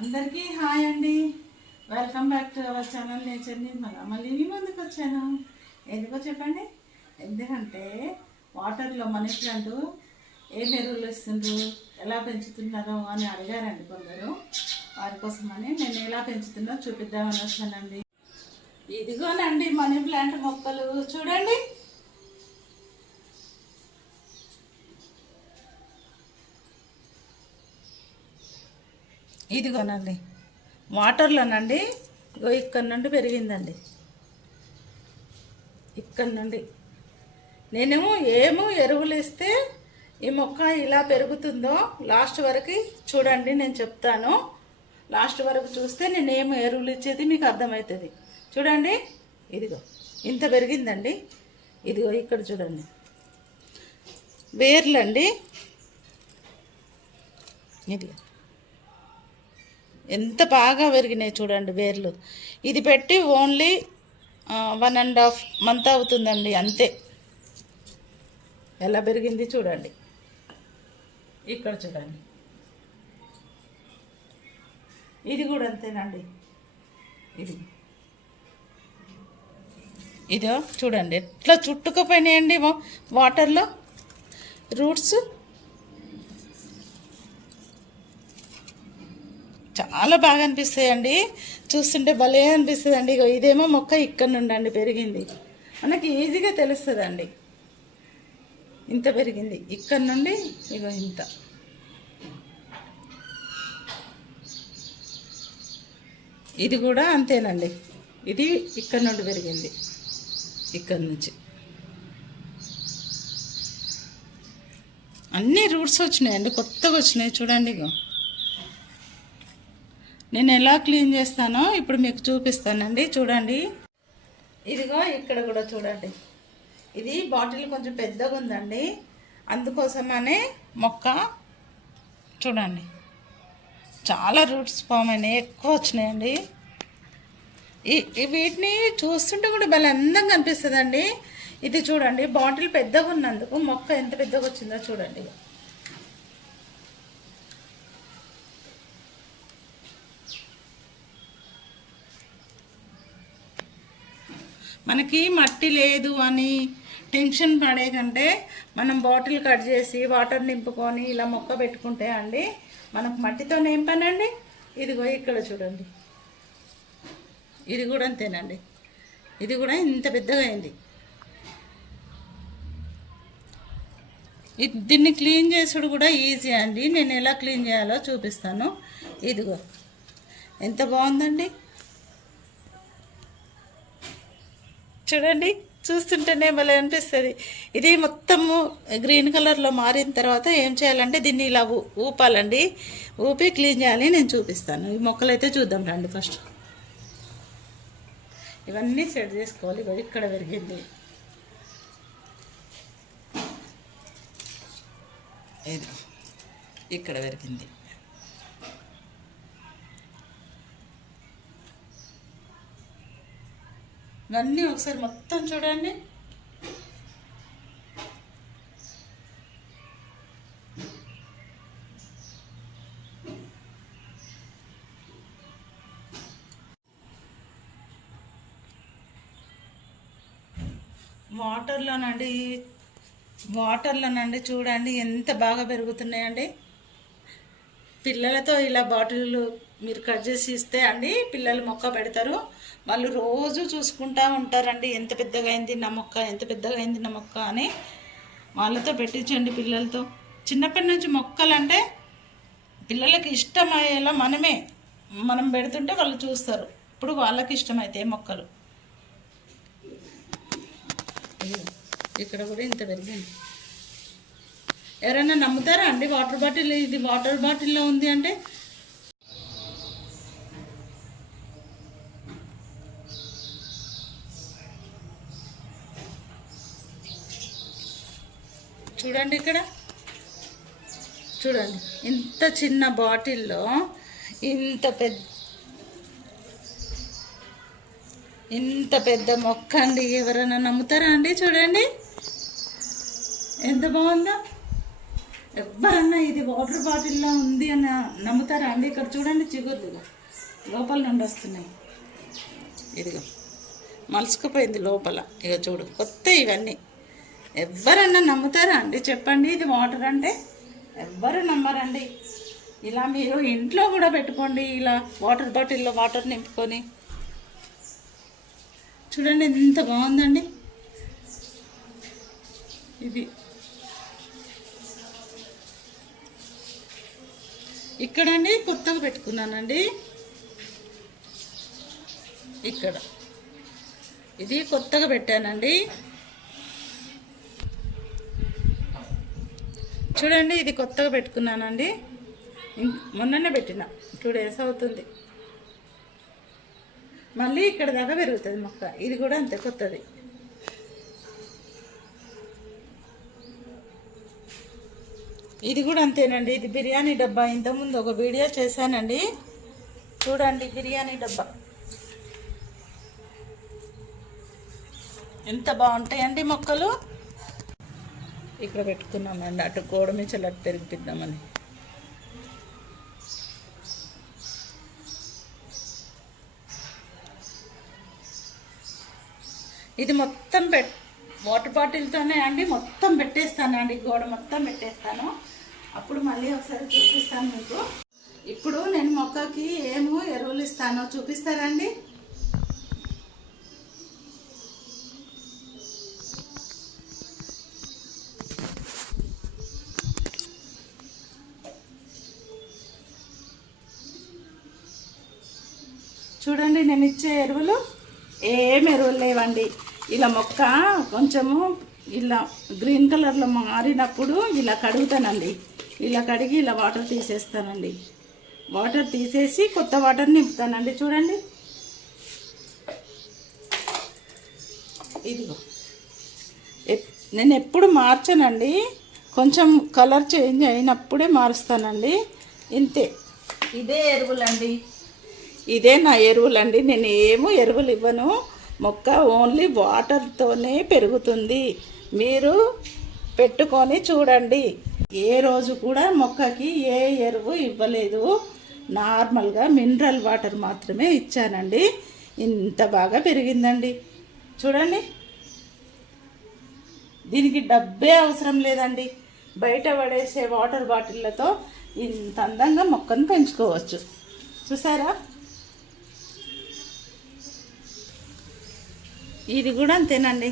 అందరికీ హాయ్ అండి. Welcome back to our channel nature Nirmala మళ్ళీ మీ ముందుకు వచ్చాను. ఎందుకో చెప్పండి? ఎందుకంటే వాటర్లో మనీ ప్లాంట్ ఏం ఎరువులు ఇస్తుండ్రు ఎలా పెంచుతున్నారో అని అడిగారండి కొందరు. వారి కోసమని నేను ఎలా పెంచుతున్నా చూపిద్దామని వచ్చానండి. ఇదిగోనండి మనీ ప్లాంట్ మొక్కలు. చూడండి. ఇదిగోనండి. వాటర్లోనండి ఇగో ఇక్కడ నుండి పెరిగిందండి. ఇక్కడ నుండి. నేనేమో ఏమో ఎరువులు ఇస్తే ఈ మొక్క ఇలా పెరుగుతుందో లాస్ట్ వరకు చూడండి నేను చెప్తాను. లాస్ట్ వరకు చూస్తే నేను ఏమో ఎరువులు ఇచ్చేది మీకు అర్థమవుతుంది. చూడండి ఇదిగో ఇంత పెరిగిందండి. ఇదిగో ఇక్కడ చూడండి. వేర్లండి. ఇదిగో. ఎంత బాగా పెరిగినాయి చూడండి వేర్లు. ఇది పెట్టి only one and half month అవుతుందండి అంతే. ఎలా పెరిగింది చూడండి. ఇక్కడ చూడండి. ఇది కూడా అంతేనండి. ఇది. ఇదో చూడండి ఎట్లా చుట్టుకుపోయినాయండి వాటర్లో రూట్స్ చాలా బాగా అనిపిస్తాయండి. చూస్తుంటే భలే అనిపిస్తుంది ఇగో ఇదేమో మొక్క ఇక్కడ నుండి అండి పెరిగింది. మనకి ఈజీగా తెలుస్తుందండి. ఇంత పెరిగింది. ఇక్కడ నుండి ఇగో ఇంత. ఇది కూడా అంతేనండి. ఇది ఇక్కడ నుండి పెరిగింది. ఇక్కడ నుంచి. అన్ని రూట్స్ వచ్చినాయండి. కొత్తగా వచ్చినాయి. చూడండి ఇగో. నేను ఎలా క్లీన్ చేస్తానో ఇప్పుడు మీకు చూపిస్తానండి. చూడండి. ఇదిగో ఇక్కడ కూడా చూడండి. ఇది బాటిల్ కొంచెం పెద్దగా ఉందండి. అందుకోసమనే మొక్క చూడండి. చాలా రూట్స్ ఫామ్ అయినాయి ఎక్కువ వచ్చినాయండి. ఈ వీటిని చూస్తుంటే కూడా భలే అందంగా అనిపిస్తుందండి. ఇది చూడండి బాటిల్ పెద్దగా ఉన్నందుకు మొక్క ఎంత పెద్దగా వచ్చిందో చూడండి. మనకి మట్టి లేదు అని టెన్షన్ పడే కంటే మనం బాటిల్ కట్ చేసి వాటర్ నింపుకొని ఇలా మొక్క పెట్టుకుంటే అండి మనకు మట్టితో ఏం పని అండి ఇదిగో ఇక్కడ చూడండి. ఇది కూడా అంతేనండి. ఇది కూడా ఇంత పెద్దగా అయింది. దీన్ని క్లీన్ చేసుడు కూడా ఈజీ అండి. నేను ఎలా క్లీన్ చేయాలో చూపిస్తాను. ఇదిగో. ఎంత బాగుందండి? చూడండి చూస్తుంటేనే మళ్ళీ అనిపిస్తుంది. ఇది మొత్తము గ్రీన్ కలర్లో మారిన తర్వాత ఏం చేయాలంటే దీన్ని ఇలా ఊ- ఊపాలండి. ఊపి క్లీన్ చేయాలి నేను చూపిస్తాను. ఈ మొక్కలు అయితే చూద్దాం రండి ఫస్ట్. ఇవన్నీ సెట్ చేసుకోవాలి ఇక్కడ పెరిగింది. ఇది ఇక్కడ పెరిగింది. ఇవన్నీ ఒకసారి మొత్తం చూడండి. వాటర్లోనండి వాటర్లోనండి చూడండి ఎంత బాగా పెరుగుతున్నాయండి. పిల్లలతో ఇలా బాటిల్ మీరు కట్ చేసి ఇస్తే అండి పిల్లలు మొక్క పెడతారు. వాళ్ళు రోజు చూసుకుంటా ఉంటారండి ఎంత పెద్దగా అయింది నా మొక్క ఎంత పెద్దగా అయింది నా మొక్క అని వాళ్ళతో పెట్టించండి పిల్లలతో. చిన్నప్పటి నుంచి మొక్కలు అంటే పిల్లలకి ఇష్టమయ్యేలా మనమే మనం పెడుతుంటే వాళ్ళు చూస్తారు. ఇప్పుడు వాళ్ళకి ఇష్టమైతే మొక్కలు. ఇక్కడ కూడా ఇంత పెరిగింది. ఎవరైనా నమ్ముతారా అండి? వాటర్ బాటిల్ ఇది వాటర్ బాటిల్లో ఉంది అంటే చూడండి ఇక్కడ. చూడండి ఇంత చిన్న బాటిల్లో ఇంత పెద్ద ఇంత పెద్ద మొక్క అండి. ఎవరైనా నమ్ముతారా అండి చూడండి? ఎంత బాగుందో. ఎవరన్నా ఇది వాటర్ బాటిల్లో ఉంది అని నమ్ముతారా అండి? ఇక్కడ చూడండి చిగుర్లు లోపల నుండి వస్తున్నాయి. ఇదిగో. మలుసుకుపోయింది లోపల. ఇక చూడు కొత్త ఇవన్నీ. ఎవరన్నా నమ్ముతారా అండి? చెప్పండి ఇది వాటర్ అంటే ఎవ్వరు నమ్మరండి? ఇలా మీరు ఇంట్లో కూడా పెట్టుకోండి ఇలా వాటర్ బాటిల్లో వాటర్ నింపుకొని. చూడండి ఎంత బాగుందండి. ఇది. ఇక్కడండి కొత్తగా పెట్టుకున్నానండి. ఇక్కడ. ఇది కొత్తగా పెట్టానండి. చూడండి ఇది కొత్తగా పెట్టుకున్నానండి. మొన్ననే పెట్టిన. టూ డేస్ అవుతుంది. మళ్ళీ ఇక్కడ దాకా పెరుగుతుంది మొక్క. ఇది కూడా అంతే కొత్తది. ఇది కూడా అంతేనండి. ఇది బిర్యానీ డబ్బా. ఇంతకుముందు ఒక వీడియో చేశానండి. చూడండి బిర్యానీ డబ్బా. ఎంత బాగుంటాయండి మొక్కలు? ఇక్కడ పెట్టుకున్నామండి. అటు గోడ మీద చల్లటి పెరిగిద్దామని. ఇది మొత్తం పెట్ వాటర్ బాటిల్తోనే అండి మొత్తం పెట్టేస్తానండి గోడ మొత్తం పెట్టేస్తాను. అప్పుడు మళ్ళీ ఒకసారి చూపిస్తాను మీకు. ఇప్పుడు నేను మొక్కకి ఏమో ఎరువులు ఇస్తానో. చూపిస్తారండి నేను ఇచ్చే ఎరువులు ఏం ఎరువులు లేవండి. ఇలా మొక్క కొంచెము ఇలా గ్రీన్ కలర్లో మారినప్పుడు ఇలా కడుగుతానండి. ఇలా కడిగి ఇలా వాటర్ తీసేస్తానండి. వాటర్ తీసేసి కొత్త వాటర్ నింపుతానండి. చూడండి. ఇదిగో. ఎప్- నేను ఎప్పుడు మార్చనండి. కొంచెం కలర్ చేంజ్ అయినప్పుడే మారుస్తానండి. ఇంతే. ఇదే ఎరువులండి. ఇదే నా ఎరువులండి. నేను ఏమో ఎరువులు ఇవ్వను. మొక్క ఓన్లీ వాటర్తోనే పెరుగుతుంది. మీరు పెట్టుకొని చూడండి. ఏ రోజు కూడా మొక్కకి ఏ ఎరువు ఇవ్వలేదు. నార్మల్గా మినరల్ వాటర్ మాత్రమే ఇచ్చానండి. ఇంత బాగా పెరిగిందండి. చూడండి. దీనికి డబ్బే అవసరం లేదండి. బయట పడేసే వాటర్ బాటిళ్ళతో ఇంత అందంగా మొక్కను పెంచుకోవచ్చు. చూసారా? ఇది కూడా అంతేనండి.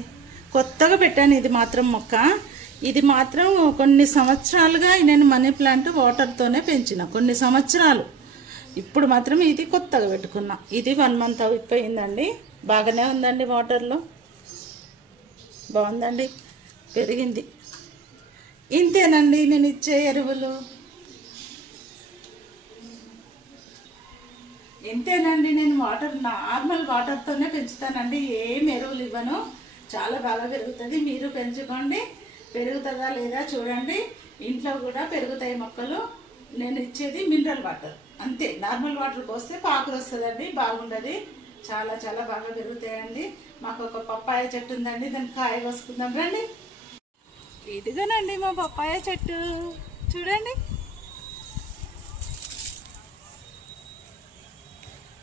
కొత్తగా పెట్టాను ఇది మాత్రం మొక్క. ఇది మాత్రం కొన్ని సంవత్సరాలుగా నేను మనీ ప్లాంట్ వాటర్తోనే పెంచిన కొన్ని సంవత్సరాలు. ఇప్పుడు మాత్రం ఇది కొత్తగా పెట్టుకున్నా. ఇది వన్ మంత్ అయిపోయిందండి. బాగానే ఉందండి వాటర్లో బాగుందండి. పెరిగింది. ఇంతేనండి నేను ఇచ్చే ఎరువులు. ఇంతేనండి నేను వాటర్ నార్మల్ వాటర్తోనే పెంచుతానండి. ఏం ఎరువులు ఇవ్వను. చాలా బాగా పెరుగుతుంది. మీరు పెంచుకోండి. పెరుగుతుందా లేదా చూడండి. ఇంట్లో కూడా పెరుగుతాయి మొక్కలు. నేను ఇచ్చేది మినరల్ వాటర్. అంతే. నార్మల్ వాటర్ పోస్తే పాకులు వస్తుందండి. బాగుండదు. చాలా చాలా బాగా పెరుగుతాయండి. మాకు ఒక పప్పాయ చెట్టు ఉందండి. దాన్ని కాయ కోసుకుందాం రండి. ఇదిగోనండి మా పప్పాయ చెట్టు. చూడండి.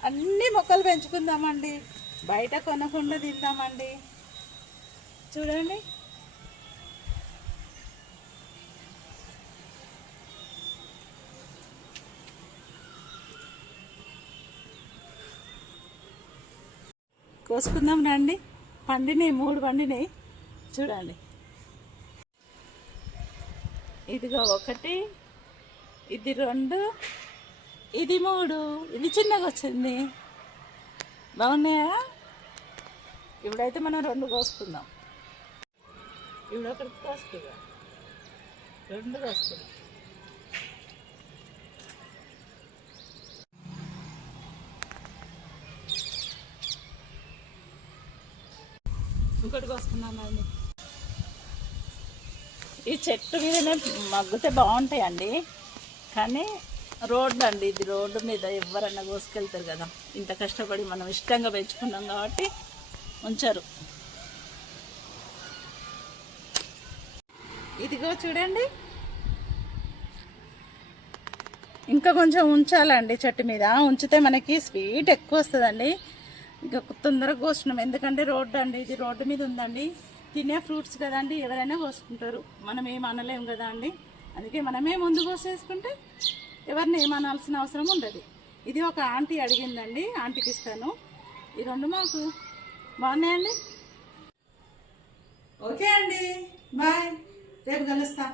అన్ని మొక్కలు పెంచుకుందామండి. బయట కొనకుండా తిందామండి చూడండి. కోసుకుందాం రండి. పండినాయి మూడు పండినాయి. చూడండి. ఇదిగో ఒకటి ఇది రెండు ఇది మూడు. ఇది చిన్నగా వచ్చింది. బాగున్నాయా? ఇప్పుడైతే మనం రెండు కోసుకుందాం. ఇప్పుడు ఒకటి కోసుకుందాం. రెండు కోసుకుందాం. ఇంకోటి కోసుకుందాం అండి ఈ చెట్టు మీదనే మగ్గితే బాగుంటాయండి. కానీ రోడ్డు అండి ఇది రోడ్డు మీద ఎవరన్నా కోసుకెళ్తారు కదా. ఇంత కష్టపడి మనం ఇష్టంగా పెంచుకున్నాం కాబట్టి ఉంచరు. ఇదిగో చూడండి. ఇంకా కొంచెం ఉంచాలండి చెట్టు మీద. ఉంచితే మనకి స్వీట్ ఎక్కువ వస్తుందండి. ఇంకా తొందరగా కోస్తున్నాం ఎందుకంటే రోడ్డు అండి ఇది రోడ్డు మీద ఉందండి. తినే ఫ్రూట్స్ కదండి ఎవరైనా కోసుకుంటారు. మనం ఏం అనలేము కదా అండి. అందుకే మనమే ముందు కోసేసుకుంటే ఎవరిని ఏమనాల్సిన అవసరం ఉండదు. ఇది ఒక ఆంటీ అడిగిందండి ఆంటీకి ఇస్తాను. ఈ రెండు మాకు. బాగున్నాయండి? ఓకే అండి బాయ్. రేపు కలుస్తా.